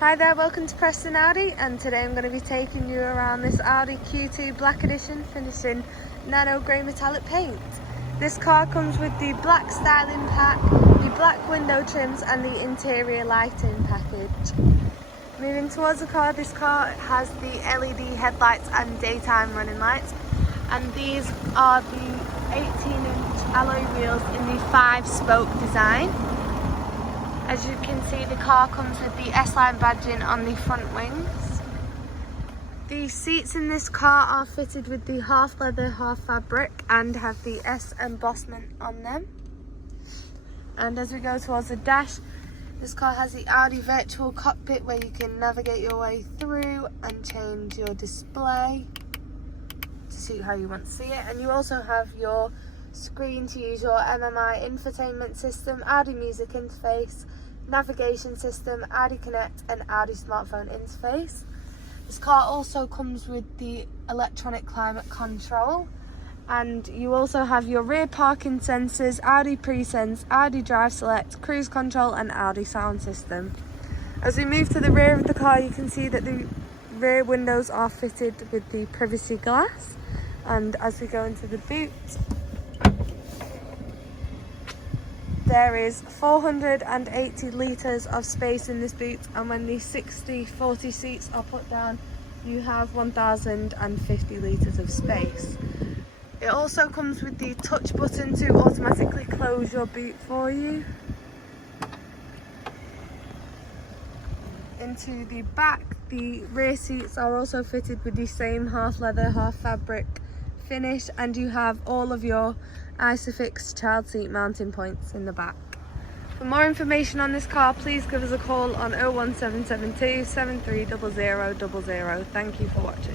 Hi there, welcome to Preston Audi, and today I'm going to be taking you around this Audi Q2 Black Edition finished in nano grey metallic paint. This car comes with the black styling pack, the black window trims and the interior lighting package. Moving towards the car, this car has the LED headlights and daytime running lights, and these are the 18-inch alloy wheels in the 5-spoke design. As you can see, the car comes with the S-Line badging on the front wings. The seats in this car are fitted with the half leather, half fabric and have the S embossment on them. And as we go towards the dash, this car has the Audi virtual cockpit where you can navigate your way through and change your display to suit how you want to see it. And you also have your screen to use your MMI infotainment system, Audi music interface, navigation system, Audi Connect and Audi smartphone interface. This car also comes with the electronic climate control, and you also have your rear parking sensors, Audi Presense, Audi Drive Select, cruise control and Audi sound system. As we move to the rear of the car, you can see that the rear windows are fitted with the privacy glass, and as we go into the boot, there is 480 litres of space in this boot, and when the 60/40 seats are put down, you have 1050 litres of space. It also comes with the touch button to automatically close your boot for you. Into the back, the rear seats are also fitted with the same half leather, half fabric finish, and you have all of your Isofix child seat mounting points in the back. For more information on this car, please give us a call on 01772 730000. Thank you for watching.